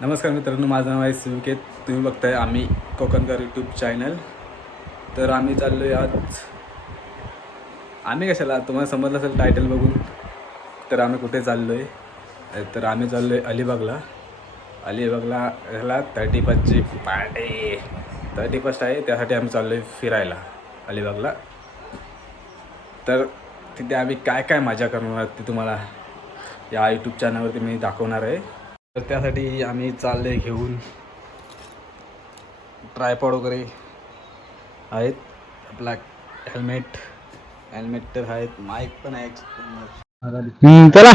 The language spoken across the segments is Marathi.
नमस्कार मित्रांनो, माझं नाव आहे सुकेत. तुम्ही बघताय आम्ही कोकणकर यूट्यूब चॅनल. तर आम्ही चाललो आहे आज. आम्ही कशाला, तुम्हाला समजलं असेल टायटल बघून तर आम्ही कुठे चाललो आहे. तर आम्ही चाललो आहे अलिबागला. अलिबागला ह्याला 31ची पार्टी. 31 आहे, त्यासाठी आम्ही चाललो आहे फिरायला अलिबागला. तर तिथे आम्ही काय काय मजा करणार ते तुम्हाला या यूट्यूब चॅनलवरती मी दाखवणार आहे. तर त्यासाठी आम्ही चाललो आहे घेऊन ट्रायपॉड वगैरे आहेत, आपला हेल्मेट तर आहेत, माईक पण आहे. चला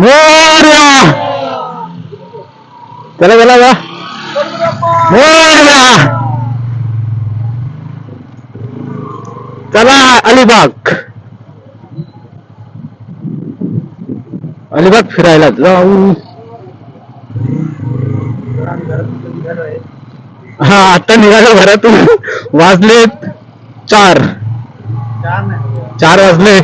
मोरया! चला चला चला मोरया! चला अलिबाग अलिबाग फिरायला जाऊ. हा, आता निघालो घरातून. वाजलेत 4. 4 वाजले.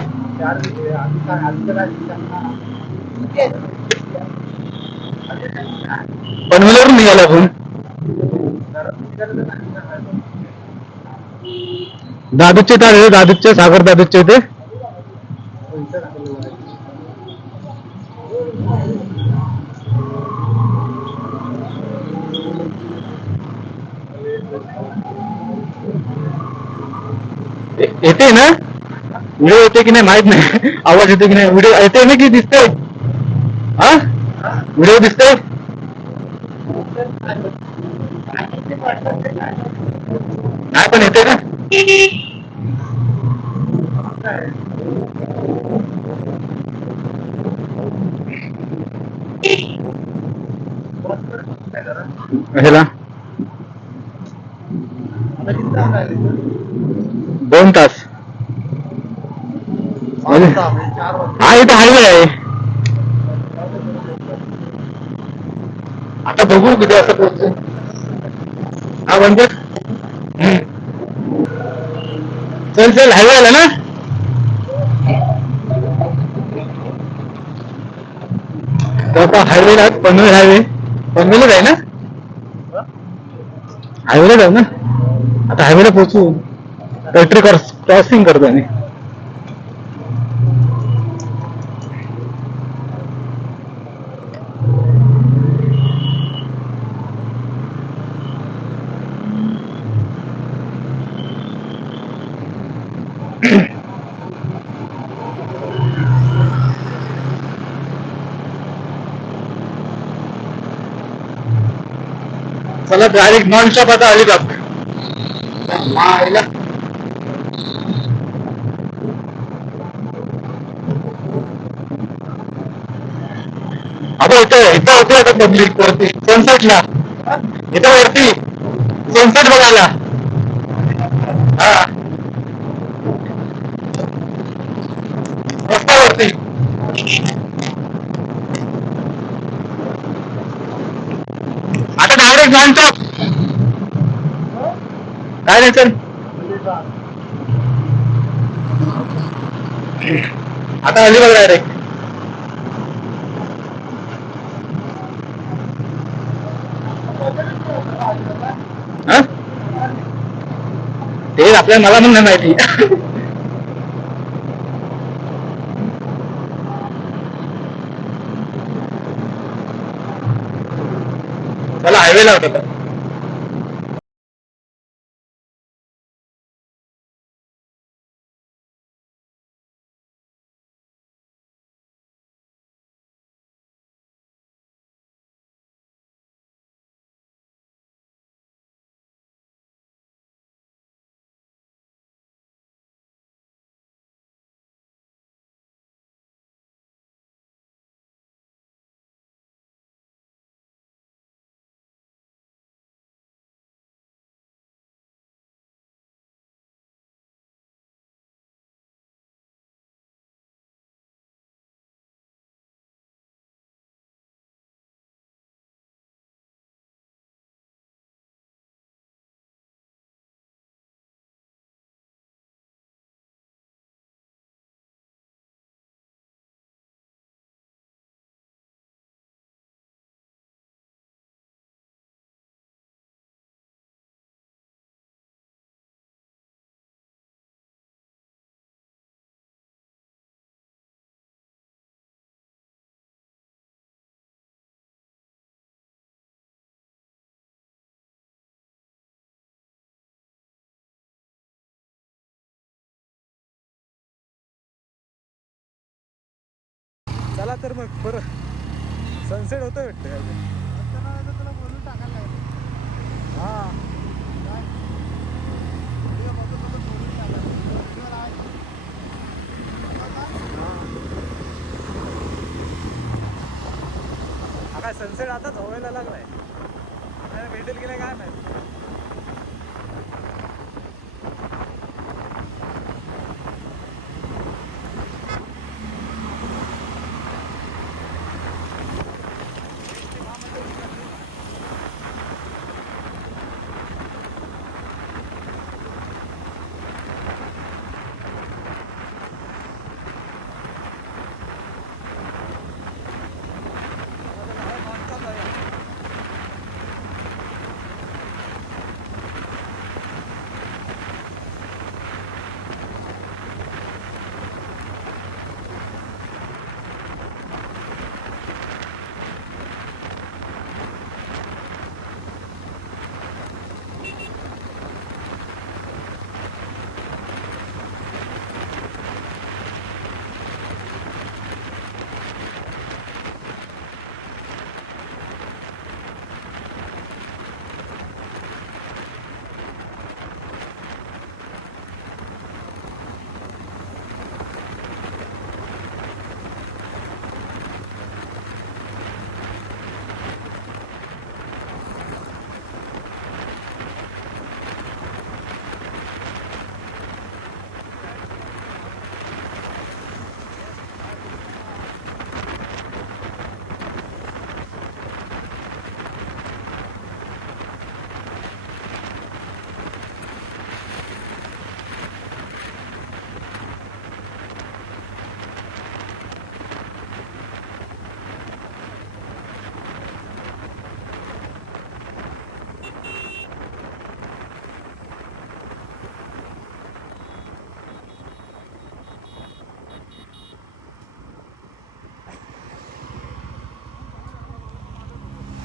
पनवेलवरून निघालो आपण. दादूचे इथे, दादूचे सागर दादूचे इथे. येते ना व्हिडिओ? येते की नाही माहित नाही. आवाज येते की नाही? व्हिडिओ येते ना की दिसतंय? हा, व्हिडिओ दिसतोय? नाही पण येते ना. ह्याला 2 तास. हा, इथं हायवे आहे. आता बघू किती वाजता पोहोचतो. हा म्हणजे चल चल, हायवे आला ना. तर आता हायवे, पनवेल हायवे. पनवेलच आहे ना, हायवेला जाऊ ना. आता हायवेला पोहोचू. कॅटरी क्रॉसिंग करतो मी. चला डायरेक्ट नॉन स्टॉप आता अलिबाग. आता इथं इथं होते आता पब्लिक वरती सनसेटला. इथं वरती सनसेट बघायला. हा, रस्त्यावरती. आता डायरेक्ट नॉन स्टॉप. काय नाही चल. आता अलिबाग डायरेक्ट. हा, ते आपल्या मला पण नाही माहिती. चला हायवेला होतं. चला तर मग बरं सनसेट होतं वाटतं काय ते. तुला बोलून टाकायला लागेल. हां व्हिडिओ बघून बघून बोलून टाकायला व्हिडिओ लावायची. हा काय सनसेट आता व्हायला लागलाय. आपल्याला भेटेल की नाही काय माहिती.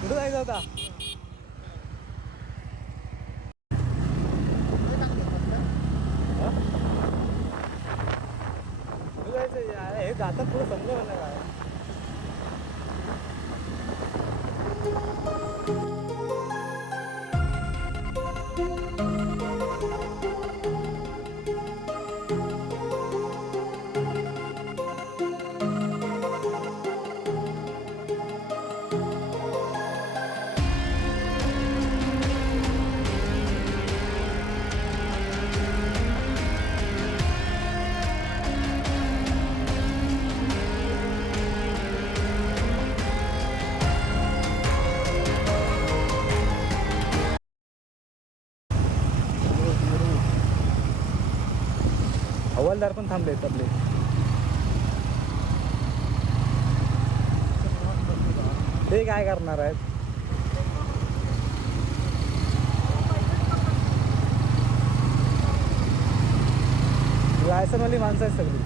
कुठं जायचं आता. कुठं जायचं हे जातात पुढं समजा म्हणा काय. हवालदार पण थांबलेत आपले. ते काय करणार आहेत. लायसनवाली माणसं आहेत सगळी.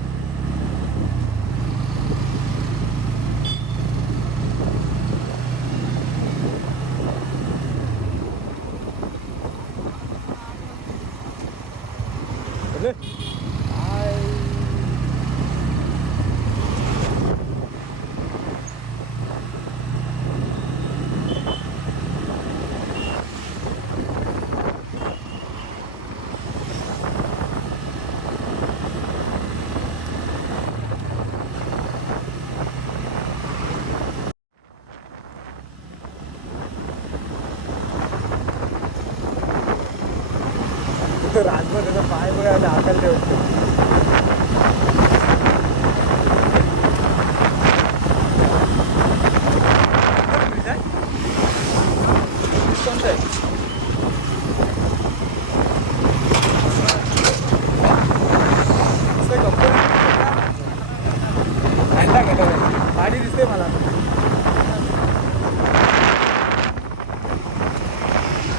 राजभर त्याचा पाय बघायला हाकाल ठेवतो. कोणतं आहे गाडी दिसते मला.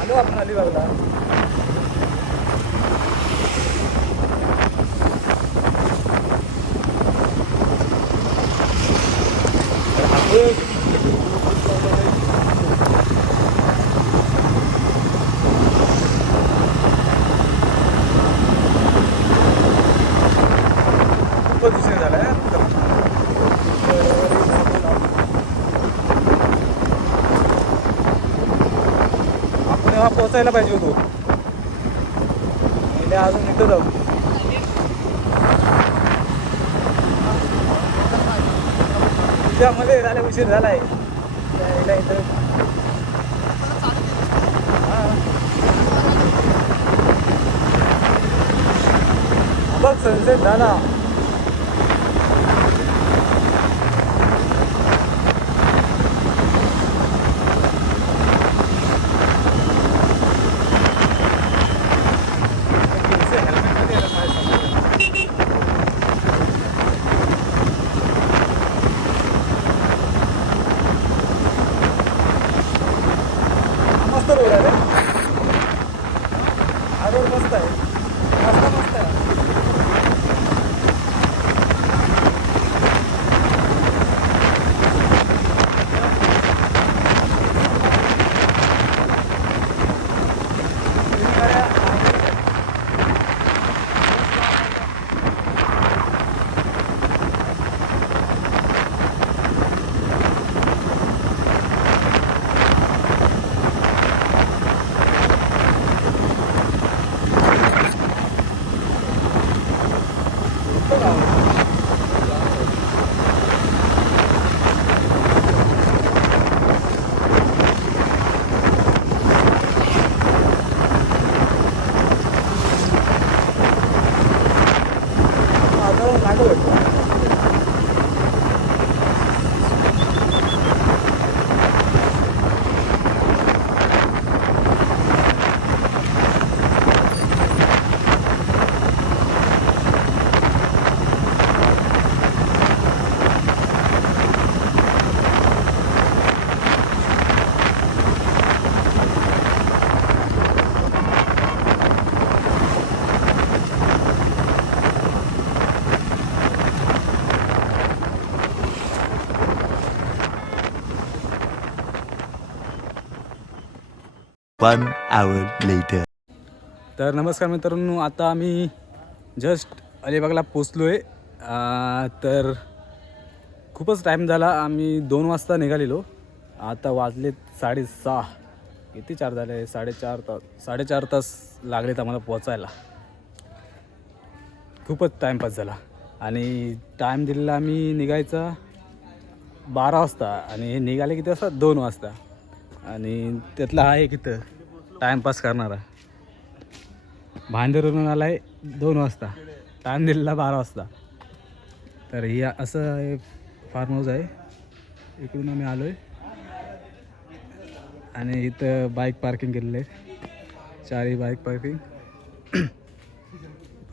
आलो आपण अलिबागला. खूपच उशीर झाला. तेव्हा पोचायला पाहिजे होतो. इथे अजून इथं जाऊ. तुझ्यामध्ये झाला उशीर झालाय. इथं बघ सनसेट झाला. मस्त रोड आहे रे. हा रोड मस्त आहे. मस्त आहे. One hour later. तर नमस्कार मित्रांनो, आता आम्ही जस्ट अलिबागला पोचलो आहे. तर खूपच टाईम झाला. आम्ही 2 वाजता निघालेलो. आता वाजलेत 6:30. किती 4 झाले? 4.5 तास लागलेत आम्हाला पोचायला. खूपच टाईमपास झाला. आणि टाईम दिलेला आम्ही निघायचा 12 वाजता आणि हे निघाले किती वाजता? 2 वाजता. आणि त्यातला हा एक इथं टाईमपास करणारा भांडेरून आला आहे 2 वाजता. टाईम दिलेला 12 वाजता. तर ही असं एक फार्म हाऊस आहे. इकडून आम्ही आलो आहे आणि इथं बाईक पार्किंग केलेलं आहे. 4ही बाईक पार्किंग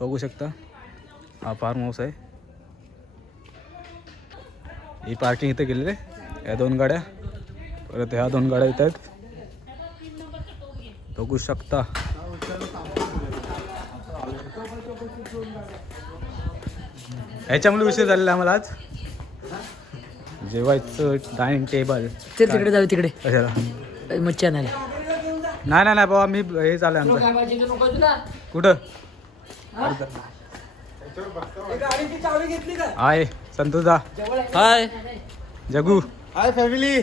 बघू शकता. हा फार्म हाऊस आहे. ही पार्किंग इथं केलेली आहे. या 2 गाड्या, परत ह्या 2 गाड्या इथं आहेत, बघू शकता. ह्याच्यामुळे उशीर झालेला आम्हाला आज. जेवायचं डायनिंग टेबल. चल तिकडे जाऊ. तिकडे कशाला? मच्छी आणायला. नाही बाबा, मी हे चालू आहे आमचं. कुठं आहे? संतोषदा, हाय. जगू, हाय फॅमिली.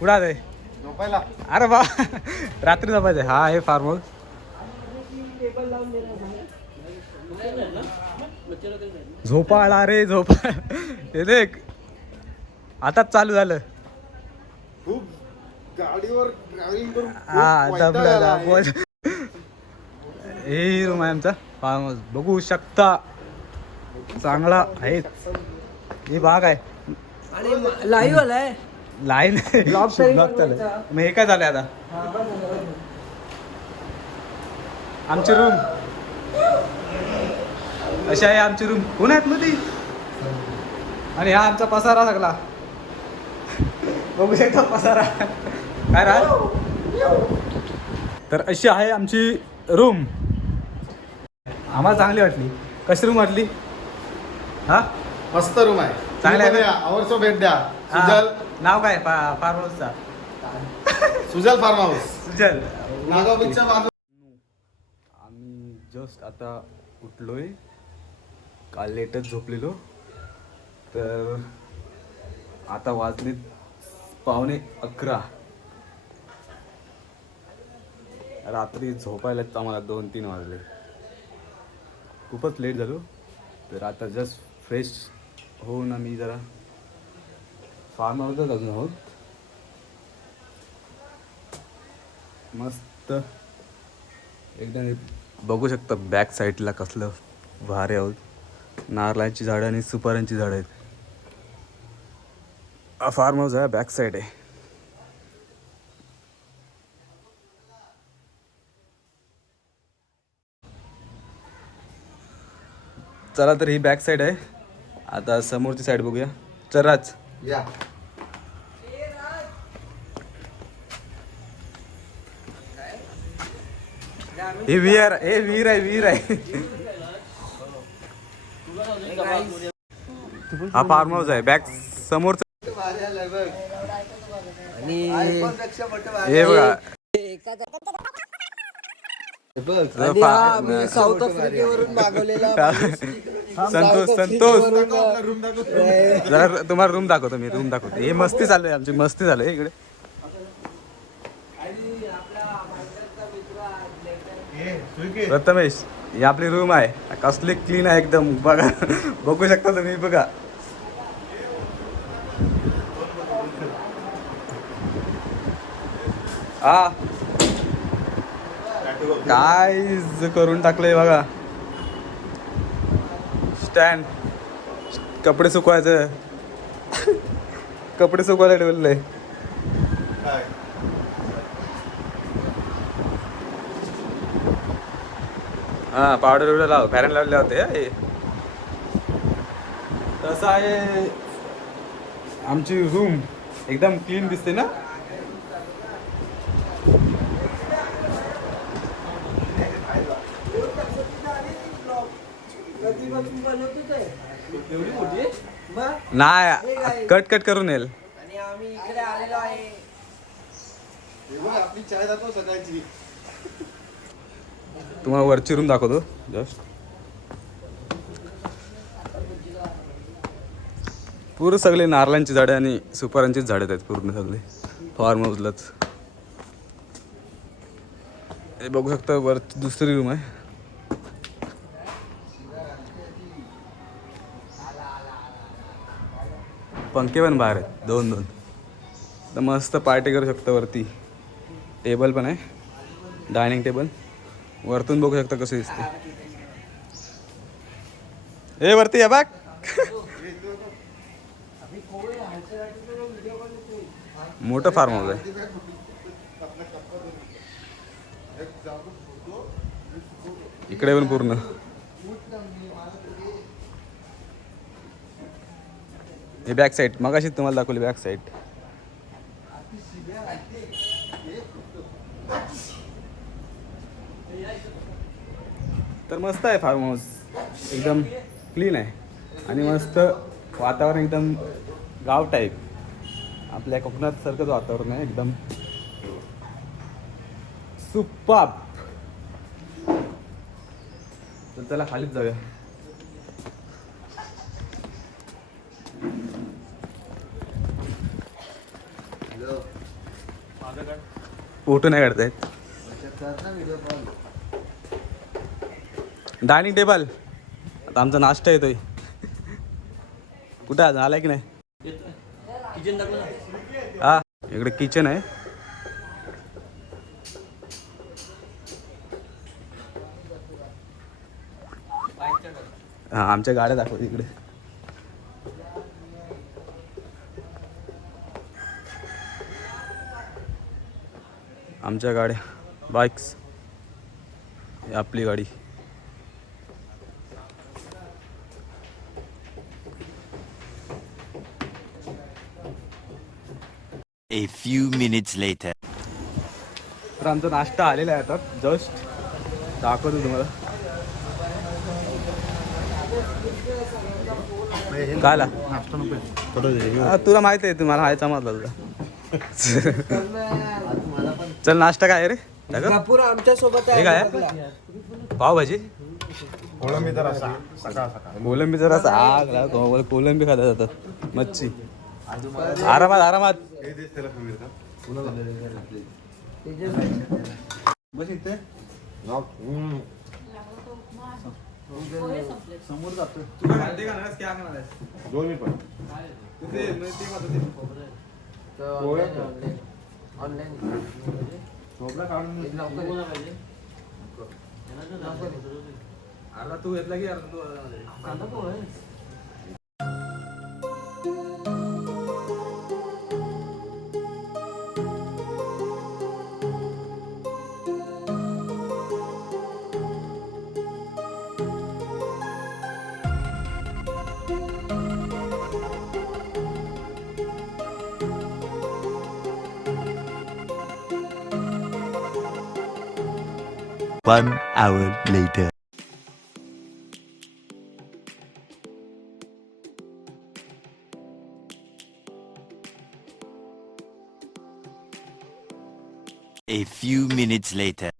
कुठं आहे? झोपायला. अरे बा, रात्री झोपायचं. हा आहे फार्म हाऊस. झोपाळा रे झोपा. हे देख, आताच चालू झालं. खूप गाडीवर ट्रॅव्हलिंग करून खूप हा वैताग दबला आला आहे. बोल. हे रूम आहे आमचा फार्म हाऊस. बघू शकता, चांगला आहे. हे भाग आहे. लाईव्ह आलाय. लाईन ब्लॉक चालू. मग हे काय झालंय आता? आमची रूम अशी आहे. आमची रूम कोण आहेत मध्ये? आणि हा आमचा पसारा सगळा. बघू शकता पसारा काय राह. तर अशी आहे आमची रूम. आम्हाला चांगली वाटली. कशी रूम वाटली? हा मस्त रूम आहे. चांगलं आहे. आवर्स भेट द्या. हा. सुजल नाव काय फार्म हाऊसचा? सुजल फार्म हाऊस, सुजल. नागाव बीचच्या बाजू. आम्ही जस्ट आता उठलोय. काल लेटच झोपलेलो. तर आता वाजले 11:15. रात्री झोपायलाच आम्हाला 2-3 वाजले. खूपच लेट झालो. तर आता जस्ट फ्रेश होऊन आम्ही जरा फार्म हाऊसच अजून आहोत. मस्त एकदम बघू शकता बॅक साईडला कसलं भारी आहोत. नारळाची झाडं आणि सुपाऱ्यांची झाडं आहेत. हा फार्म हाऊस आहे, बॅक साईड आहे. चला तर ही बॅक साईड आहे. आता समोरची साईड बघूया. चल राज. या हे विहीर आहे, विहीर आहे. हा फार्म हाऊस आहे बॅक समोरचा. आणि हे बघा आणि हा मी साऊथ आफ्रिकेवरून मागवलेला संतोष जरा तुम्हाला रूम दाखवतो मी. रूम दाखवतो. हे मस्ती चालू आहे, आमची मस्ती चालू आहे इकडे. प्रथमेश ही आपली रूम आहे. कसली क्लीन आहे एकदम. बघा बघू शकता तुम्ही. बघा हा काय करून टाकलंय बघा. स्टँड कपडे सुकवायचं. कपडे सुकवायला ठेवलेलं आहे. हा पावडर बिवडर लाव. फॅरन लावले होते. हे तसं आहे आमची रूम. एकदम क्लीन दिसते ना. नाही कट करून येईल. आणि आम्ही इकडे आलेलो आहे. आपली चाय जातो सकाळची. तुम्हाला वरची रूम दाखवतो जस्ट. पूर्ण सगळे नारळांची झाडं आणि सुपाऱ्यांचीच झाडं आहेत पूर्ण सगळे फार्म हाऊसलाच. हे बघू शकता वर दुसरी रूम आहे. पंखे पण बाहेर आहेत 2-2. तर मस्त पार्टी करू शकता वरती. टेबल पण आहे, डायनिंग टेबल. वरतून बघू शकता कसं दिसते. हे वरती या बघ. मोठं फार्म हाऊस आहे. इकडे पण पूर्ण हे बॅक साईड. मगाशी तुम्हाला दाखवली बॅक साईड. तर मस्त आहे फार्म हाऊस. एकदम क्लीन आहे आणि मस्त वातावरण एकदम गाव टाईप. आपल्या कोकणात सारखंच वातावरण आहे एकदम सुपाप. तर त्याला खालीच जाऊया. फोटो नाही काढतायत. Dining table. आता आमचा नाश्ता येतोय. कुठं आलाय की नाही. हा इकडे किचन आहे. हा आमच्या गाड्या दाखवते इकडे. आमच्या गाड्या बाईक्स. आपली गाडी. A few minutes later. तर आमचा नाश्ता आलेला आहे आता जस्ट. दाखवतो तुम्हाला. काला तुला माहिती आहे. तुम्हाला हाय समजला तुला. चल नाश्ता काय आहे रे. कापूर आमच्या सोबत हे काय पावभाजी. कोळंबीचा रस्सा सकाळ सकाळ. कोलंबी जरा आग कोलंबी खाता जातात. मच्छी आरामात आरामात. बस इथे समोर जातोय तुला खाते का नास क्या खाणार आहेस दोन्ही पण ते ते खातो झोपला काढून अर्धा तू घेतला की अर्धा तू One hour later. A few minutes later.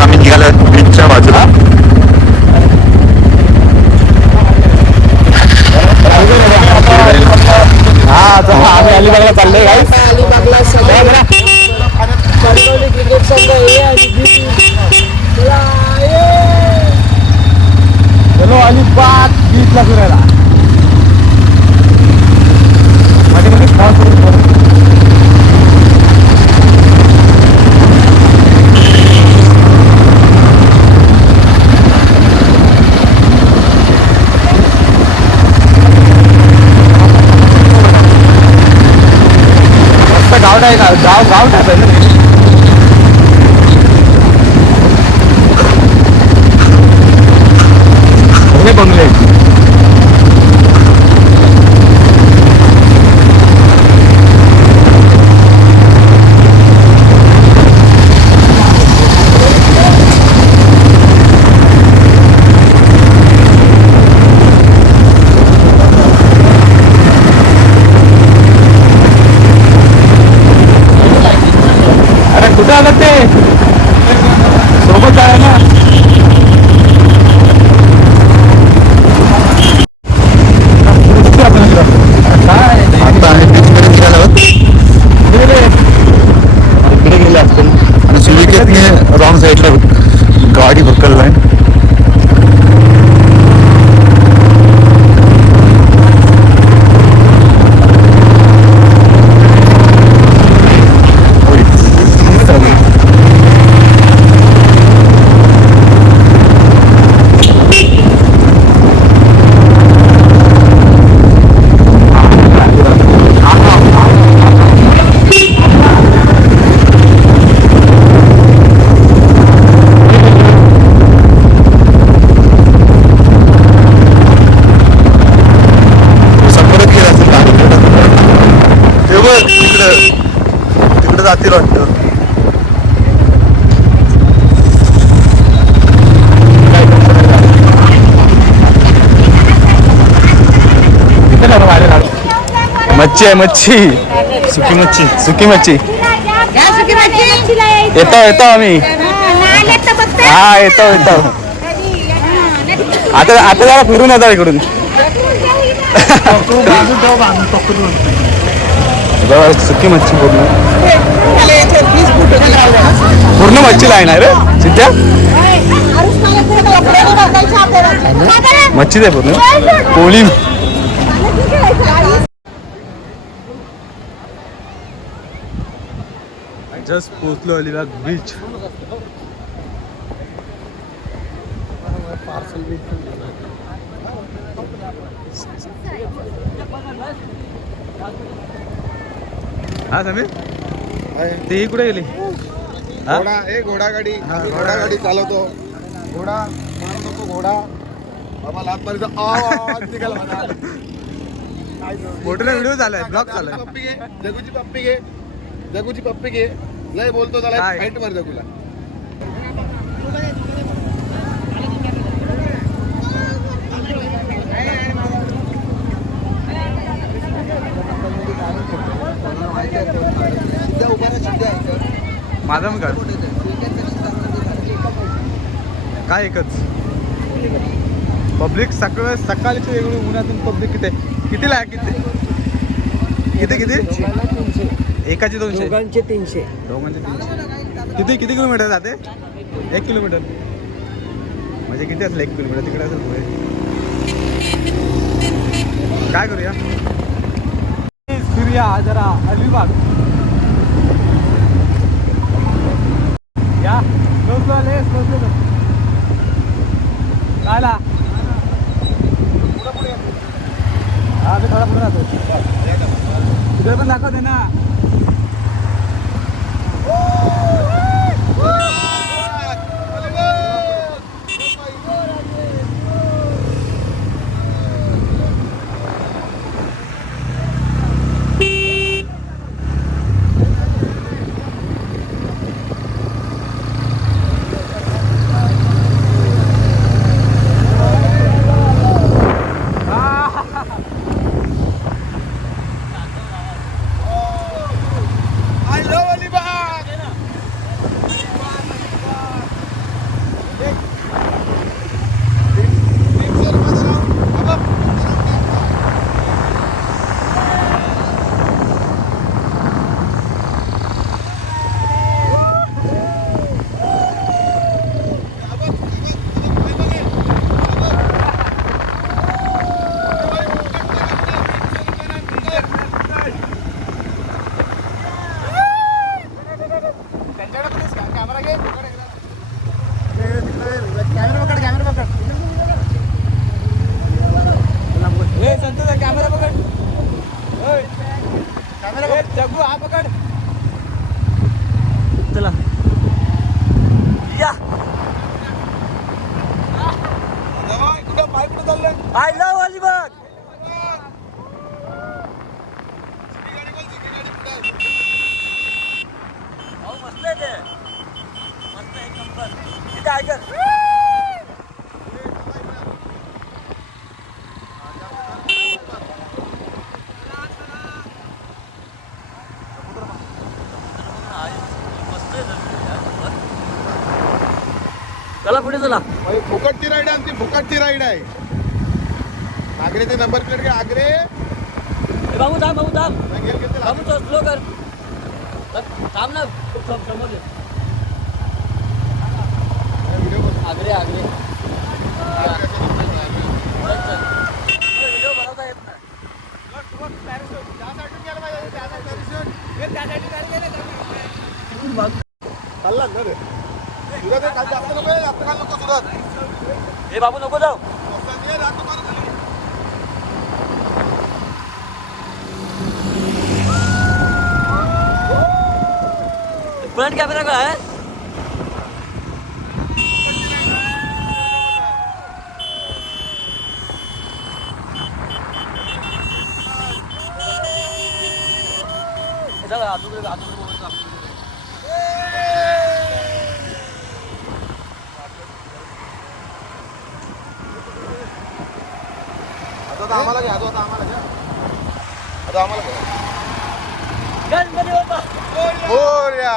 आम्ही निघालो बीचच्या बाजूला. हा चला आम्ही अलिबागला चाललोय गाईस. अलिबागला सगळं कणकवली क्रिकेट संघ हे आणि चलो अलिबाग बीचला फिरायला. मध्ये मध्ये खास गाव आहे का गाव टाईप आहे ना हे बंगले कुठे आलं ते सोबत आहे ना इकडे गेले असतील आणि सुलिकेतने रॉंग साईडला गाडी भक्कल आहे. तिकडे जातील वाटतं. मच्छी आहे मच्छी सुकी मच्छी येतो आम्ही हा येतो आता जरा फिरून येतो इकडून. सुकी मच्छी पूर्ण मच्छी लाईन आहे रे सिद्ध्या. मच्छीच आहे पूर्ण पोळी. जस्ट पोचलो अलिबाग बीच. हा समीर ते कुठे गेली. घोडा गाडी चालवतो. घोडा मारू नको घोडा बाबा लात मारीचा आवाज निघाला माझा. मोठा व्हिडिओ झालाय ब्लॉग झालाय. जगूची पप्पी घे लय बोलतो त्याला काय? फाईट मार जगूला. माझा मग काय एकच पब्लिक सकाळची वेगळी उन्हातून पब्लिक कितीला आहे किती एकाची 200 दोघांचे 300 दोघांचे 300. किती किलोमीटर जाते? 1 किलोमीटर म्हणजे किती असेल 1 किलोमीटर तिकडे असेल पुढे. काय करूया? फिरूया जरा अलिबाग. या स्लो कायला हा मी थोडा पुढे राहतो. तिकडे पण दाखवते ना. कॅमेरा पकड. जग्गू हा पकड. चला या. कुठं पाय कुठं चाललंय? I love Alibag. मस्त आहे ते. मस्त एक नंबर. तिथे ऐकत चला पुढे चला. फुकटची राईड आहे. आमची फुकटची राईड आहे. आग्रेचे नंबर प्लेट घ्या. आग्रे बाबू थांब गेल बाबू तो स्लो कर. थांब ना समोर ये. आग्रे व्हिडिओ बनवता येत नाही. चालला ना रे. तुला ते काल जास्त नको आहे. जास्त काल नको सुरत. हे बाबू नको जाऊ. फ्रंट कॅमेरा का आहे? आम्हाला घ्या. आम्हाला घ्या. गणपती बाप्पा. मोरया.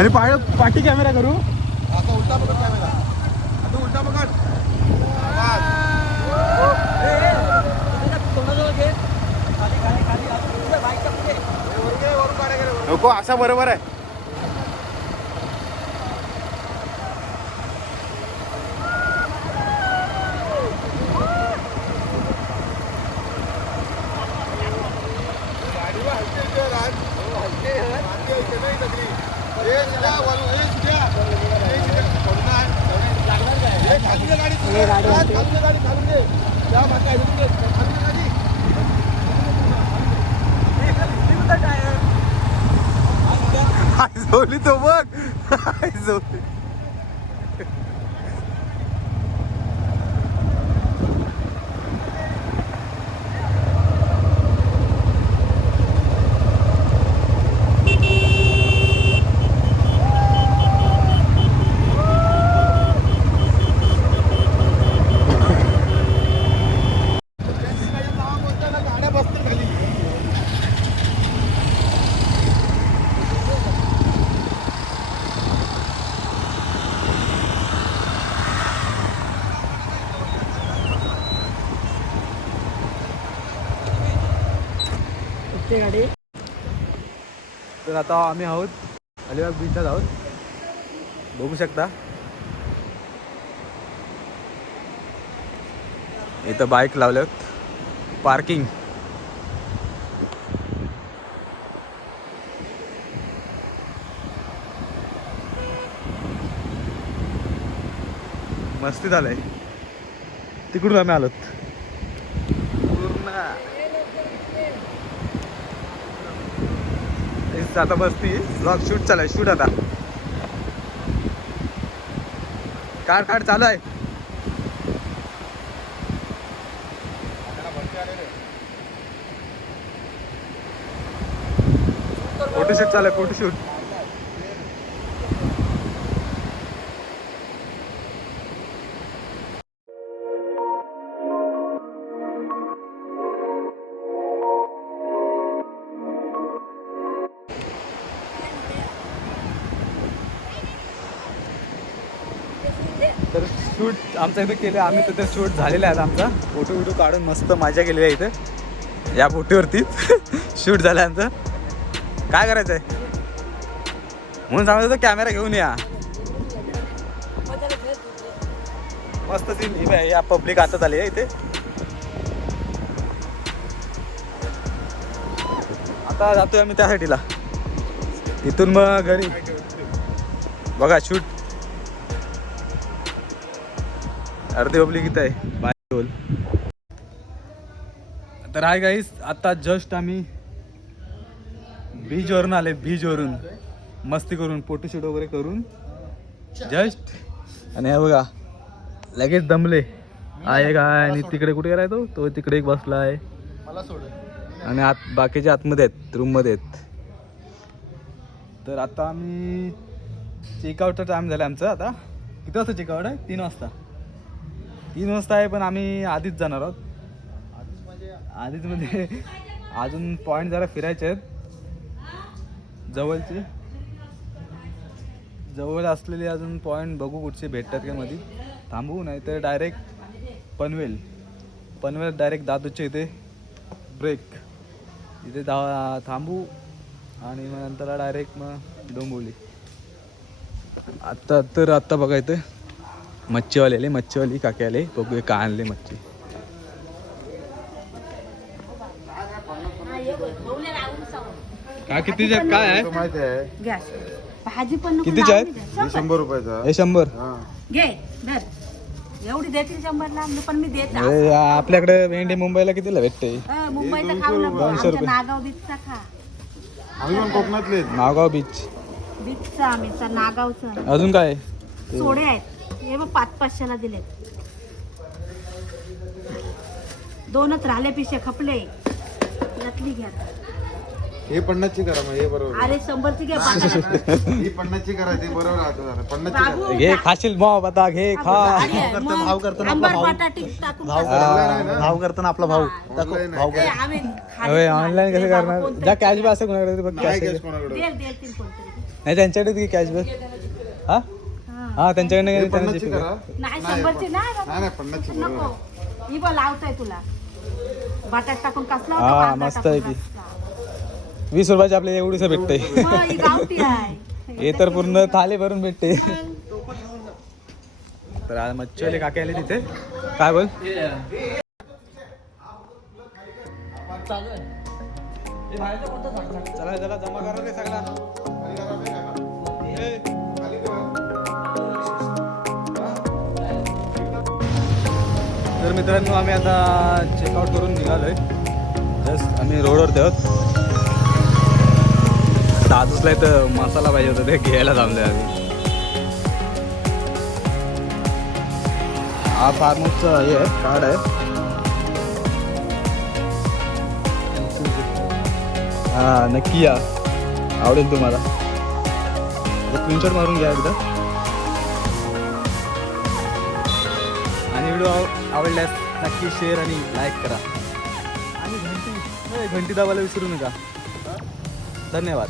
आणि पाठी कॅमेरा करू. आता उलटा पकड कॅमेरा. आता उलटा पकड. नको असा बरोबर आहे. झोली तो बघ. झोली. गाडी. तर आता आम्ही आहोत अलिबाग बीचला आहोत. बघू शकता इथं बाईक लावल्यात पार्किंग. मस्ती झालंय. तिकडून आम्ही आलोत पूर्ण. आता मस्ती ब्लॉग शूट चालू आहे. शूट आता कार चालू आहे. फोटोशूट चालू आहे. फोटोशूट. तर शूट आमचं इथं केलं आम्ही. तिथे शूट झालेलं आहे आमचा. फोटो काढून मस्त मजा केलेली आहे इथं या बोटीवरती. शूट झालं आमचं. काय करायचं आहे म्हणून सांगत होतं कॅमेरा घेऊन या. मस्त सीन. या पब्लिक हातात आली आहे इथे. आता जातोय आम्ही त्या साईडला. तिथून मग घरी. बघा शूट. अर्धी पब्लिक इथं आहे. बाय बोल. तर हाय गाईस, आता जस्ट आम्ही बीचवरून आले. बीचवरून मस्ती करून फोटोशूट वगैरे करून जस्ट. आणि हे बघा लगेच दमले आहे काय. आणि तिकडे कुठे गेलाय तो तिकडे एक बसला आहे. आणि बाकीचे आतमध्ये आहेत, रूममध्ये आहेत. तर आता आम्ही चेकआउटचा टाईम झाला आमचा. आता किती वाजता चेकआउट आहे? 3 वाजता. 3 वाजता आहे पण आम्ही आधीच जाणार आहोत. आधीच म्हणजे अजून पॉईंट जरा फिरायचे आहेत जवळचे. जवळ असलेले अजून पॉईंट बघू कुठचे भेटतात का मध्ये. थांबू नाही तर डायरेक्ट पनवेल डायरेक्ट दादूच्या इथे ब्रेक. इथे थांबू आणि मग नंतर डायरेक्ट मग डोंबिवली. आत्ता बघा इथे मच्छीवाली काके आले. बघूया काय आणले मच्छी. काय कितीचे आहेत? काय आहे माहिती आहे भाजी पण कितीचे आहेत? 100 रुपयाचा. हे 100. घे धर. एवढी देतील 100ला पण मी देत अरे आपल्याकडे भेंडी मुंबईला कितीला भेटते? मुंबईचा खाऊ नको. 200 रुपये. नागाव बीचचा खा. आम्ही पण कोकणातले. नागाव बीच. बीचचा आम्हीचा नागावचा. अजून काय सोडे आहेत हे बघ 500-500ला दिले. 2च राहिले पिशे खपले. लटली घ्या. हे 50ची करा मग. हे बरोबर. अरे 100ची घ्या. बाजारात. ही 50ची करा. ते बरोबर राहतं जरा. 50ची करा. बाबू घे खाशील भाव आता घे खा. भाव करताना बटाटी टाकून भाव करताना आपला भाऊ Online भाऊ आहे. आम्ही ऑनलाईन कसं करणार? जा कॅश बी असं कोणाकडे बघ. नाही cash cash कोणाकडे. देईल कोणतरी. नाही त्यांच्याकडे कॅशबॅक हा हा त्यांच्याकडे हे त्यांना 50ची GPay करा. नाही 100ची नाही बाबा. नाही 50ची बरोबर नको आहे. ही बघ लावताय तुला बटाट टाकून कसला हा, होता कांदा मस्त टाकून आहे ती. रस्सा. 20 रुपयाची आपल्याला एवढीच भेटते मग ही गावठी आहे हे तर पूर्ण थाली भरून भेटते तर आज मच्छीवाले काके आले तिथे काय बोल चला चला जमा करा रे सगळा तर मित्रांनो आम्ही आता चेकआउट करून निघालोय जस्ट आम्ही रोडवरती आहोत दादूसला इथं मसाला पाहिजे होता ते घ्यायला थांबलोय आम्ही हा फार्म हाऊसचा हे आहे कार्ड आहे हा नक्की या आवडेल तुम्हाला स्क्रीनशॉट मारून घ्या एकदा आणि व्हिडिओ आवडल्यास नक्की शेअर आणि लाईक करा आणि घंटी दाबायला विसरू नका धन्यवाद